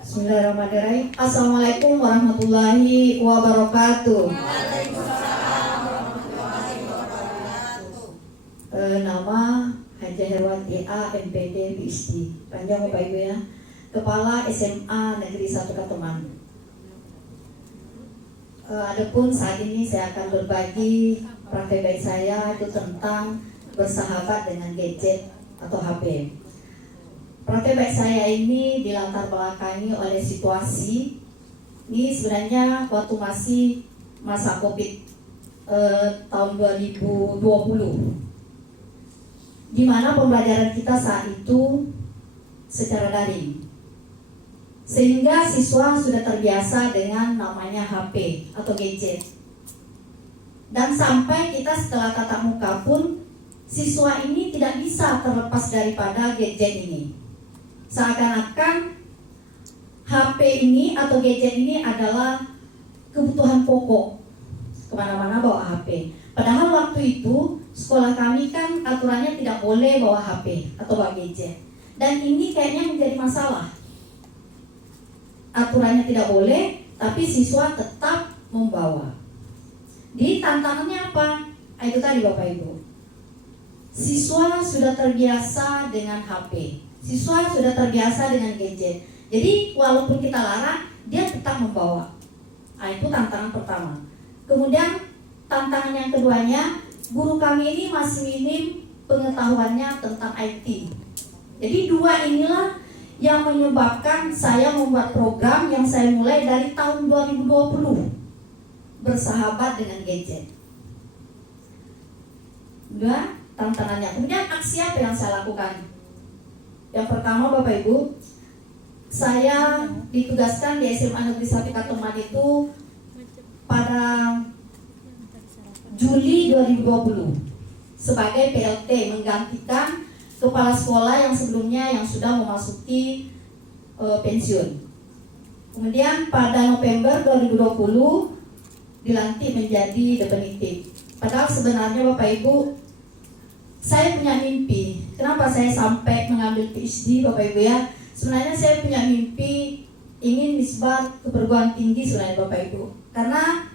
Bismillahirrahmanirrahim. Assalamualaikum warahmatullahi wabarakatuh. Nama Haja Herwati A, MPD, PhD. Panjang Bapak Ibu ya. Kepala SMA Negeri 1 Katuman. Adapun saat ini saya akan berbagi praktek baik saya itu tentang bersahabat dengan gadget atau HP. Praktek baik saya ini dilatar belakangi oleh situasi. Ini sebenarnya waktu masih masa COVID tahun 2020, di mana pembelajaran kita saat itu secara daring, sehingga siswa sudah terbiasa dengan namanya HP atau gadget. Dan sampai kita setelah tatap muka pun siswa ini tidak bisa terlepas daripada gadget ini. Seakan-akan HP ini atau gadget ini adalah kebutuhan pokok. Kemana-mana bawa HP. Padahal waktu itu sekolah kami kan aturannya tidak boleh bawa HP atau bawa gadget. Dan ini kayaknya menjadi masalah. Aturannya tidak boleh, tapi siswa tetap membawa. Di tantangannya apa? Itu tadi Bapak Ibu. Siswa sudah terbiasa dengan HP. Siswa sudah terbiasa dengan gadget. Jadi walaupun kita larang, dia tetap membawa. Itu tantangan pertama. Kemudian tantangan yang keduanya, guru kami ini masih minim pengetahuannya tentang IT. Jadi dua inilah yang menyebabkan saya membuat program yang saya mulai dari tahun 2020, bersahabat dengan gadget. Dua tantangannya. Kemudian aksi apa yang saya lakukan? Yang pertama Bapak Ibu, saya ditugaskan di SMA Negeri 1 Katuman itu pada Juli 2020 sebagai PLT, menggantikan kepala sekolah yang sebelumnya yang sudah memasuki pensiun. Kemudian pada November 2020 dilantik menjadi definitif. Padahal sebenarnya Bapak Ibu, saya punya mimpi. Kenapa saya sampai mengambil PhD Bapak Ibu ya? Sebenarnya saya punya mimpi ingin nisbah ke perguruan tinggi sebenarnya Bapak Ibu. Karena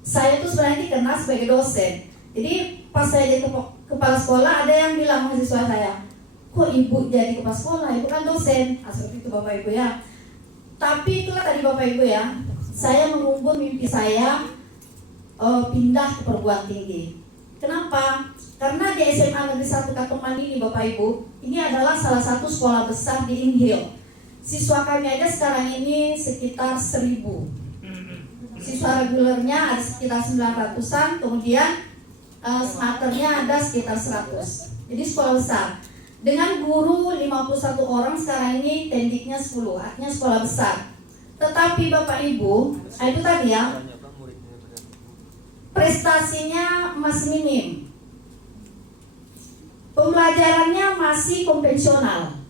saya itu sebenarnya dikenal sebagai dosen. Jadi pas saya jadi kepala sekolah, ada yang bilang mahasiswa saya, kok ibu jadi kepala sekolah, ibu kan dosen. Seperti itu Bapak Ibu ya. Tapi itulah tadi Bapak Ibu ya, saya mengubur mimpi saya pindah ke perguruan tinggi. Kenapa? Karena di SMA Negeri 1 Katuman ini Bapak Ibu, ini adalah salah satu sekolah besar di Inghil. Siswa kami aja sekarang ini sekitar 1000. Siswa regulernya ada sekitar 900-an, kemudian smarternya ada sekitar 100. Jadi sekolah besar. Dengan guru 51 orang sekarang ini tendiknya 10, artinya sekolah besar. Tetapi Bapak Ibu, itu tadi ya, prestasinya masih minim. Pembelajarannya masih konvensional.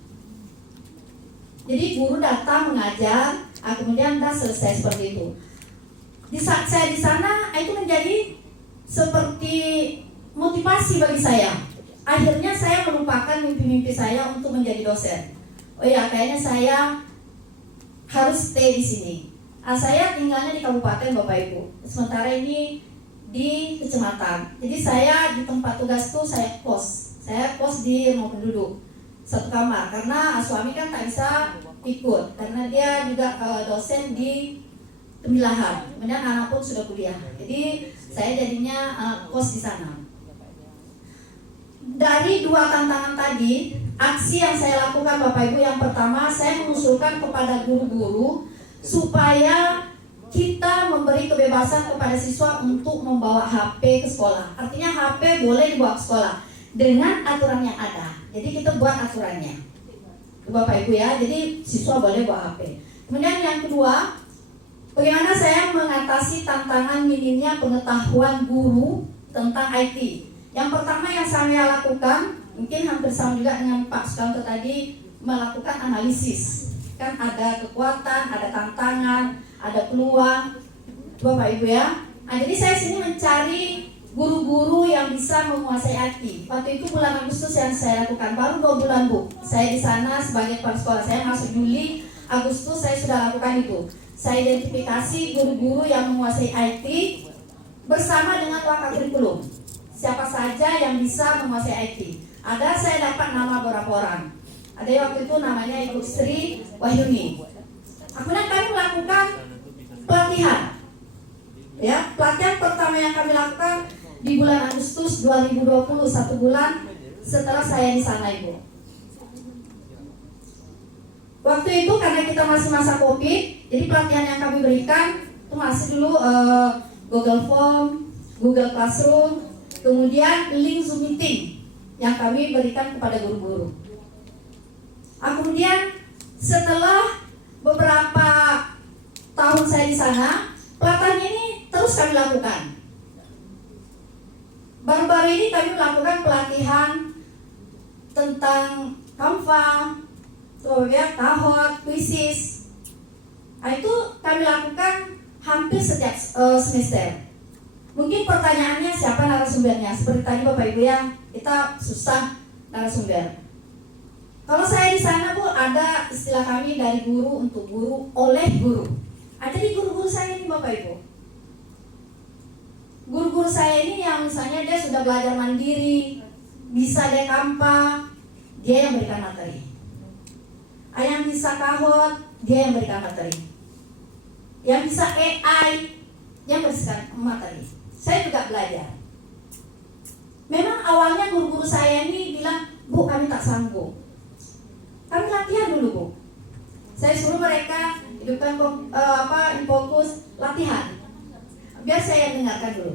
Jadi guru datang mengajar, kemudian dah selesai seperti itu. Di saat saya di sana, itu menjadi seperti motivasi bagi saya. Akhirnya saya melupakan mimpi-mimpi saya untuk menjadi dosen. Oh ya, kayaknya saya harus stay di sini. Saya tinggalnya di kabupaten Bapak Ibu. Sementara ini di kecamatan. Jadi saya di tempat tugas itu saya kos. Saya kos di rumah penduduk 1 kamar karena suami kan tak bisa ikut karena dia juga dosen di Temilahan. Kemudian anak pun sudah kuliah. Jadi saya jadinya kos di sana. Dari dua tantangan tadi, aksi yang saya lakukan Bapak Ibu, yang pertama saya mengusulkan kepada guru-guru supaya kita memberi kebebasan kepada siswa untuk membawa HP ke sekolah. Artinya HP boleh dibawa ke sekolah dengan aturan yang ada. Jadi kita buat aturannya, Bapak Ibu ya. Jadi siswa boleh bawa HP. Kemudian yang kedua, bagaimana saya mengatasi tantangan minimnya pengetahuan guru tentang IT. Yang pertama yang saya lakukan, mungkin hampir sama juga dengan Pak Sukanto tadi, melakukan analisis. Kan ada kekuatan, ada tantangan, ada peluang, Bapak Ibu ya. Jadi saya sini mencari guru-guru yang bisa menguasai IT. Waktu itu bulan Agustus yang saya lakukan, baru 2 bulan Bu. Saya di sana sebagai kepala sekolah. Saya masuk Juli, Agustus saya sudah lakukan itu. Saya identifikasi guru-guru yang menguasai IT bersama dengan wakakurikulum. Siapa saja yang bisa menguasai IT. Ada, saya dapat nama beberapa orang. Ada waktu itu namanya Ibu Sri Wahyuni. Kemudian kami melakukan pelatihan. Ya, pelatihan pertama yang kami lakukan di bulan Agustus 2020, 1 bulan setelah saya di sana, Ibu. Waktu itu karena kita masih masa COVID, jadi pelatihan yang kami berikan itu masih dulu Google Form, Google Classroom, kemudian link Zoom meeting yang kami berikan kepada guru-guru. Kemudian setelah beberapa tahun saya di sana, pelatihan ini terus kami lakukan. Baru-baru ini kami melakukan pelatihan tentang Canva, Kahoot, Quizzes. Itu kami lakukan hampir setiap semester. Mungkin pertanyaannya siapa narasumbernya? Seperti tadi Bapak Ibu ya, kita susah narasumber. Kalau saya di sana Bu, ada istilah kami dari guru untuk guru, oleh guru. Jadi guru-guru saya ini Bapak Ibu, guru-guru saya ini yang misalnya dia sudah belajar mandiri, bisa dia Canva, dia yang berikan materi. Yang bisa Kahoot, dia yang berikan materi. Yang bisa AI, yang berikan materi. Saya juga belajar. Memang awalnya guru-guru saya ini bilang, Bu, kami tak sanggup. Kami latihan dulu, Bu. Saya suruh mereka hidupkan fokus latihan. Biar saya dengarkan dulu.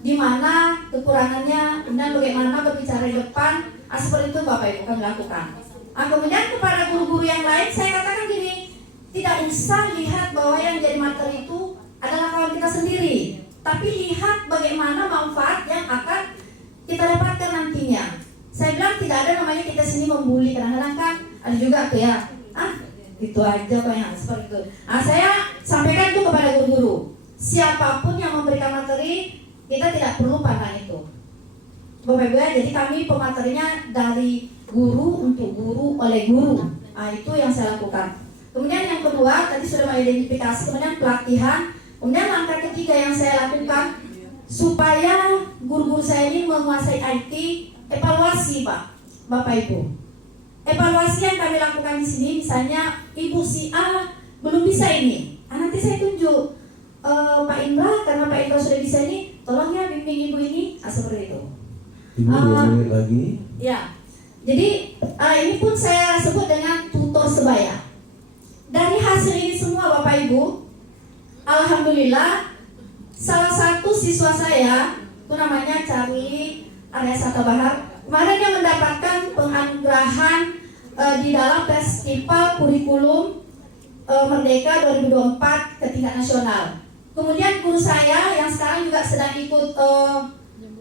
Di mana kekurangannya, kemudian bagaimana berbicara di depan, seperti itu Bapak Ibu kami lakukan. Kemudian kepada guru-guru yang lain saya katakan gini, tidak usah lihat bahwa yang jadi materi itu adalah kawan kita sendiri, tapi lihat bagaimana manfaat yang akan kita dapatkan nantinya. Saya bilang tidak ada namanya kita sini membuli, kadang-kadang kan ada juga tuh ya, itu aja kok yang seperti itu. Saya sampaikan itu kepada guru-guru, siapapun yang memberikan materi, kita tidak perlu pandang itu. Bapak Ibu ya, jadi kami pematerinya dari guru untuk guru oleh guru. Itu yang saya lakukan. Kemudian yang kedua, tadi sudah mengidentifikasi, kemudian pelatihan. Kemudian langkah ketiga yang saya lakukan, supaya guru-guru saya ini menguasai IT, evaluasi Bapak Ibu. Evaluasi yang kami lakukan di sini, misalnya Ibu si A belum bisa ini, nanti saya tunjuk Pak Indra, karena Pak Indra sudah bisa ini, tolong ya bimbing Ibu ini, seperti itu. Ibu 2 menit lagi. Ya, jadi ini pun saya sebut dengan tutor sebaya. Dari hasil ini semua Bapak Ibu, alhamdulillah salah satu siswa saya, itu namanya Charlie Arya Satabahar, kemarin dia mendapatkan penganugerahan di dalam Festival Kurikulum Merdeka 2024 ke tingkat nasional. Kemudian guru saya yang sekarang juga sedang ikut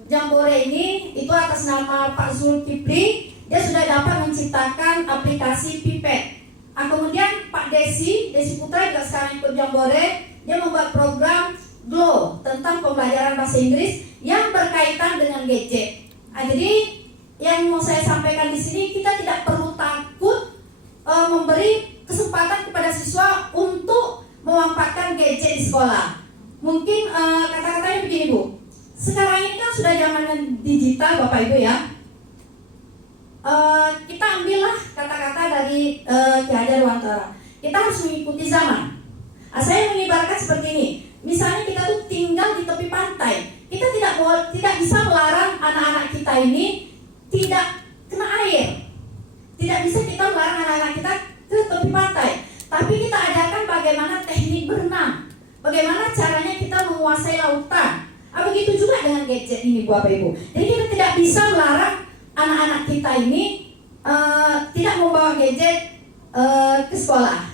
Jambore ini, itu atas nama Pak Zulkifli, dia sudah dapat menciptakan aplikasi Pipet. Kemudian Pak Desi Putra juga sekarang ikut Jambore, dia membuat program Glow tentang pembelajaran bahasa Inggris yang berkaitan dengan gadget. Jadi yang mau saya sampaikan di sini, kita tidak perlu takut memberi kesempatan kepada siswa untuk memanfaatkan gadget di sekolah. Mungkin kata-katanya begini Bu, sekarang ini kan sudah zaman digital Bapak Ibu ya. Kita ambillah kata-kata dari Ki Hajar Dewantara. Kita harus mengikuti zaman. Saya mengibarkan seperti ini. Misalnya kita tuh tinggal di tepi pantai. Kita tidak bisa melarang anak-anak kita ini tidak kena air. Tidak bisa kita melarang anak-anak kita ke tepi pantai. Tapi kita ajarkan bagaimana teknik berenang, bagaimana caranya kita menguasai lautan. Begitu juga dengan gadget ini Bapak Ibu. Jadi kita tidak bisa melarang anak-anak kita ini tidak membawa gadget ke sekolah.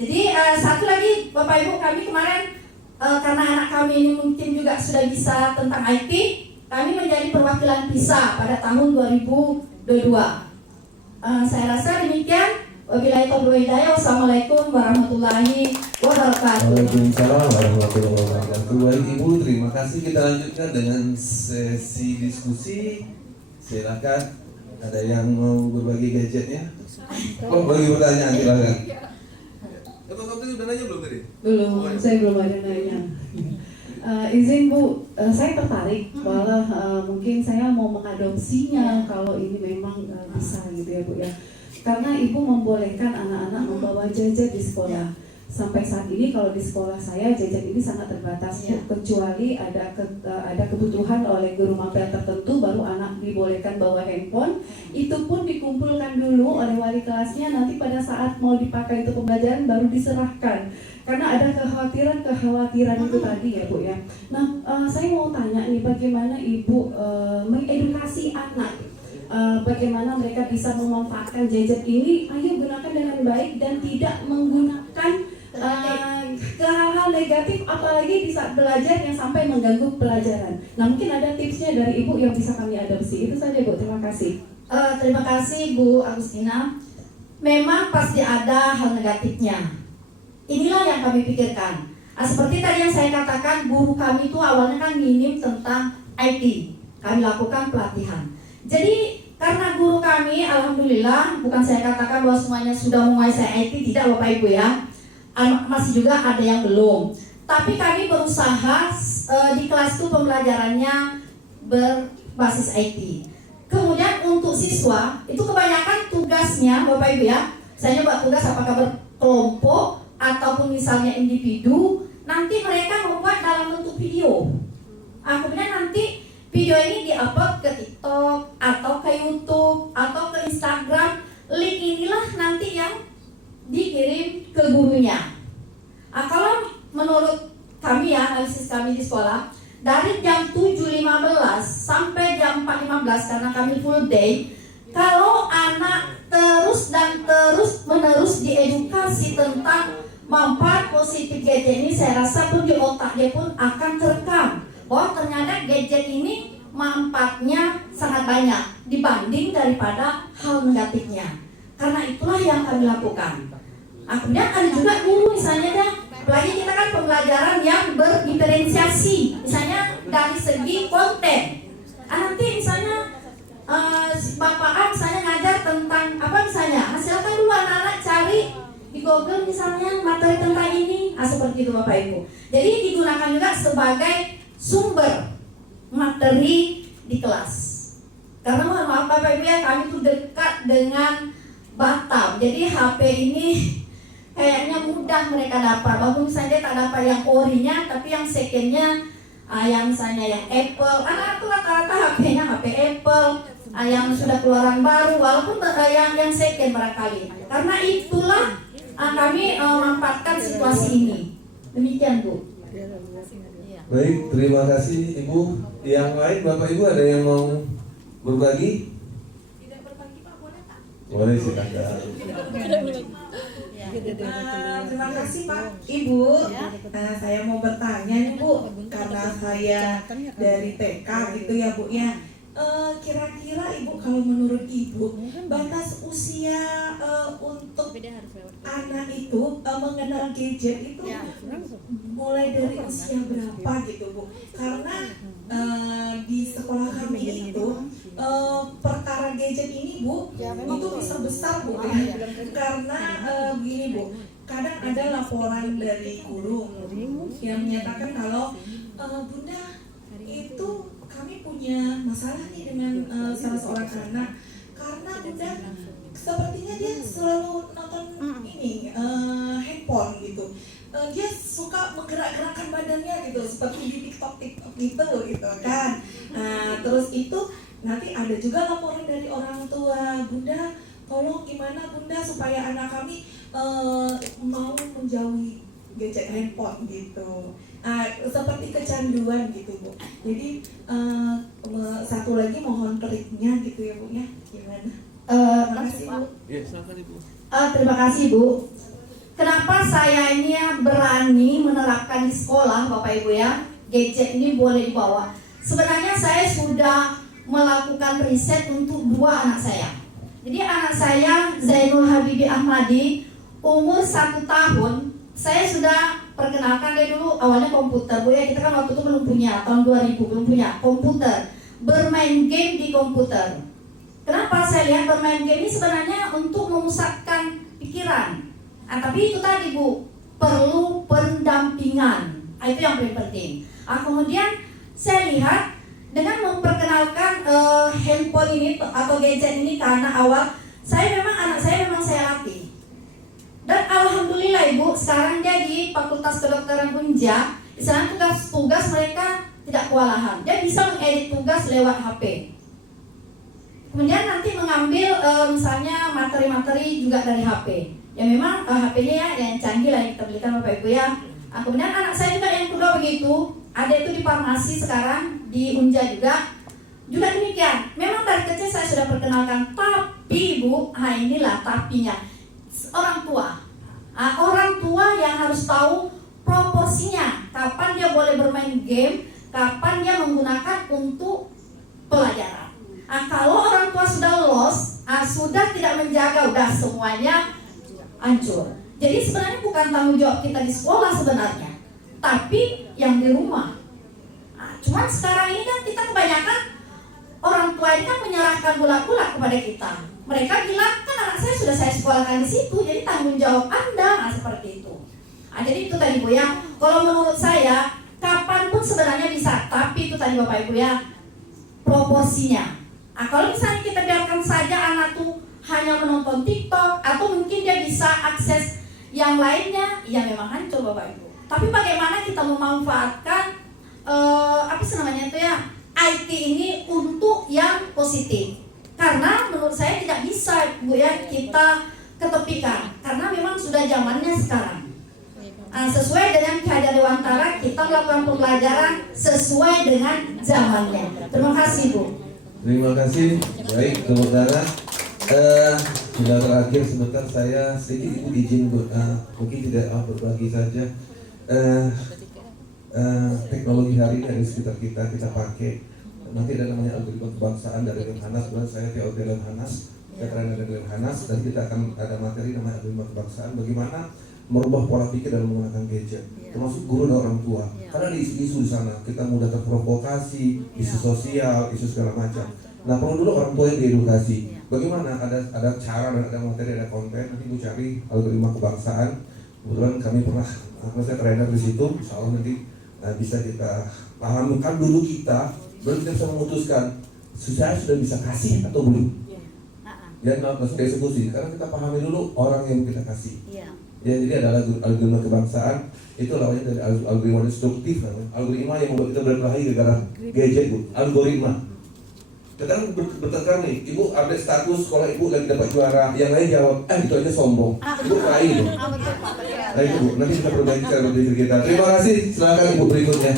Jadi satu lagi Bapak Ibu, kami kemarin karena anak kami ini mungkin juga sudah bisa tentang IT, kami menjadi perwakilan PISA pada tahun 2022. Saya rasa demikian. Wabillahi taufiq wal hidayah. Wassalamualaikum warahmatullahi wabarakatuh. Waalaikumsalam warahmatullahi wabarakatuh. Baik Ibu, terima kasih. Kita lanjutkan dengan sesi diskusi. Silakan, ada yang mau berbagi gadgetnya? Bagi pertanyaan, silakan. Atau Sabtu udah nanya belum tadi? Belum, Oh, ya. saya belum ada nanya. Izin Bu, saya tertarik, malah mungkin saya mau mengadopsinya kalau ini memang bisa gitu ya Bu ya. Karena Ibu membolehkan anak-anak membawa jajan di sekolah. Sampai saat ini kalau di sekolah saya jajan ini sangat terbatas, kecuali ada kebutuhan oleh guru mapel tertentu baru anak dibolehkan bawa handphone. Itu pun dikumpulkan dulu oleh wali kelasnya, nanti pada saat mau dipakai untuk pembelajaran baru diserahkan. Karena ada kekhawatiran itu tadi ya Bu ya. Nah, saya mau tanya nih, bagaimana Ibu mengedukasi anak, bagaimana mereka bisa memanfaatkan gadget ini? Ayo gunakan dengan baik dan tidak menggunakan ke hal-hal negatif, apalagi di saat belajar yang sampai mengganggu pelajaran. Nah, mungkin ada tipsnya dari Ibu yang bisa kami adopsi. Itu saja Bu, terima kasih. Terima kasih Bu Agustina. Memang pasti ada hal negatifnya. Inilah yang kami pikirkan. Seperti tadi yang saya katakan, guru kami itu awalnya kan minim tentang IT. Kami lakukan pelatihan. Jadi karena guru kami, alhamdulillah, bukan saya katakan bahwa semuanya sudah menguasai IT, tidak Bapak Ibu ya. Masih juga ada yang belum. Tapi kami berusaha di kelas itu pembelajarannya berbasis IT. Kemudian untuk siswa itu kebanyakan tugasnya Bapak Ibu ya, saya buat tugas apakah berkelompok ataupun misalnya individu, nanti mereka membuat dalam bentuk video. Kemudian nanti video ini diupload ke TikTok atau ke YouTube atau ke Instagram. Link inilah nanti yang dikirim ke gurunya. Kalau menurut kami ya, analisis kami di sekolah, dari jam 7.15 sampai jam 4.15 karena kami full day, kalau anak terus dan terus menerus diedukasi tentang manfaat positif gadget ini, saya rasa pun di otak dia pun akan terekam bahwa ternyata gadget ini manfaatnya sangat banyak dibanding daripada hal negatifnya. Karena itulah yang kami lakukan. Kemudian ada juga guru misalnya dah, apalagi kita kan pembelajaran yang berdiferensiasi, misalnya dari segi konten. Nanti misalnya Bapak A misalnya ngajar tentang apa misalnya, silakan dulu anak-anak cari di Google misalnya materi tentang ini, seperti itu Bapak Ibu. Jadi digunakan juga sebagai sumber materi di kelas. Karena mohon maaf Bapak Ibu ya, kami tuh dekat dengan Batam. Jadi HP ini kayaknya mudah mereka dapat. Walaupun misalnya tak dapat yang orinya, tapi yang secondnya, yang misalnya yang Apple. Anak tuh rata-rata HP-nya HP Apple, yang sudah keluaran baru, walaupun yang second barangkali. Karena itulah kami memanfaatkan situasi ini. Demikian Bu. Baik, terima kasih Ibu. Yang lain Bapak Ibu ada yang mau berbagi? Tidak berbagi Pak, boleh Pak? Boleh silakan. Terima kasih Pak Ibu. Saya mau bertanya nih Bu, karena saya dari TK gitu ya Bu ya. Kira-kira Ibu, kalau menurut Ibu, batas usia untuk anak itu mengenal gadget itu mulai dari usia berapa gitu Bu? Karena di sekolah kami itu perkara gadget ini Bu itu bisa besar Bu ya. Karena begini Bu, kadang ada laporan dari guru yang menyatakan kalau Bunda itu kami punya masalah nih dengan salah seorang anak, karena Bunda sepertinya dia selalu nonton ini handphone gitu. Dia suka menggerak-gerakkan badannya gitu, seperti di TikTok gitu kan. Terus itu nanti ada juga laporan dari orang tua, Bunda tolong gimana Bunda supaya anak kami mau menjauhi gadget handphone gitu. Seperti kecanduan gitu Bu. Jadi satu lagi mohon triknya gitu ya Bu ya, gimana? Terima kasih Bu. Ya, silakan Ibu. Terima kasih Bu. Kenapa saya ini berani menerapkan di sekolah Bapak Ibu ya, gadget ini boleh dibawa. Sebenarnya saya sudah melakukan riset untuk 2 anak saya. Jadi anak saya Zainul Habibi Ahmadi umur 1 tahun, saya sudah perkenalkan dia dulu awalnya komputer Bu ya. Kita kan waktu itu belum punya, tahun 2000 belum punya komputer, bermain game di komputer. Kenapa saya lihat bermain game ini sebenarnya untuk memusatkan pikiran. Tapi itu tadi Bu, perlu pendampingan. Itu yang paling penting. Kemudian saya lihat dengan memperkenalkan handphone ini atau gadget ini karena awal anak saya memang saya latih. Dan alhamdulillah Ibu, sekarang dia di Fakultas Kedokteran Unja, istilahnya tugas mereka tidak kewalahan. Dia bisa mengedit tugas lewat HP. Kemudian nanti mengambil misalnya materi-materi juga dari HP. Ya memang HP-nya ya yang canggih lah yang kita belikan Bapak Ibu ya. Kemudian anak saya juga yang kedua begitu, ada itu di farmasi sekarang di Unja juga demikian. Memang dari kecil saya sudah perkenalkan, tapi Bu, inilah tapinya. Orang tua yang harus tahu proporsinya, kapan dia boleh bermain game, kapan dia menggunakan untuk pelajaran. Kalau orang tua sudah lolos, sudah tidak menjaga, udah semuanya hancur. Jadi sebenarnya bukan tanggung jawab kita di sekolah sebenarnya, tapi yang di rumah. Cuman sekarang ini kan kita kebanyakan orang tua ini kan menyerahkan bola-bola kepada kita. Mereka bilang, kan anak saya sudah saya sekolahkan di situ, jadi tanggung jawab Anda, seperti itu. Jadi itu tadi Bu ya, kalau menurut saya, kapanpun sebenarnya bisa, tapi itu tadi Bapak Ibu ya, proporsinya. Kalau misalnya kita biarkan saja anak tuh hanya menonton TikTok, atau mungkin dia bisa akses yang lainnya, ya memang hancur Bapak Ibu. Tapi bagaimana kita memanfaatkan, IT ini untuk yang positif. Karena menurut saya tidak bisa Bu ya kita ketepikan, karena memang sudah zamannya sekarang. Sesuai dengan Ki Dewantara, kita melakukan pembelajaran sesuai dengan zamannya. Terima kasih Bu. Terima kasih. Baik, saudara. Sudah terakhir sebentar saya sedikit Ibu izin mungkin tidak berbagi saja teknologi hari ini di sekitar kita pakai. Nanti ada namanya algoritma kebangsaan dari Lemhanas, saya TOT Lemhanas, keterangan dari Lemhanas, dan kita akan ada materi namanya algoritma kebangsaan, bagaimana merubah pola pikir dalam menggunakan gadget, termasuk guru dan orang tua. Karena di isu di sana kita mudah terprovokasi, isu sosial, isu segala macam. Nah, perlu dulu orang tua yang diedukasi. Bagaimana ada cara dan ada materi, ada konten. Nanti Bu cari algoritma kebangsaan. Kebetulan kami pernah, saya trainer di situ. Insya Allah nanti bisa kita pahamkan dulu kita. Baru kita bisa memutuskan saya sudah bisa kasih atau belum. Ya, nggak usah eksekusi. Karena kita pahami dulu orang yang kita kasih. Ya, jadi ada algoritma kebangsaan. Itu namanya dari algoritma destruktif. Algoritma yang membuat kita berkelahi gara-gara gadget Bu. Algoritma. Kadang bertengkar nih, Ibu update status sekolah Ibu lagi dapat juara, yang lain jawab, itu aja sombong. Ibu kelahi loh. Nah itu Bu, nanti kita perbaiki cara berpikir kita. Terima kasih, silakan Ibu berikutnya.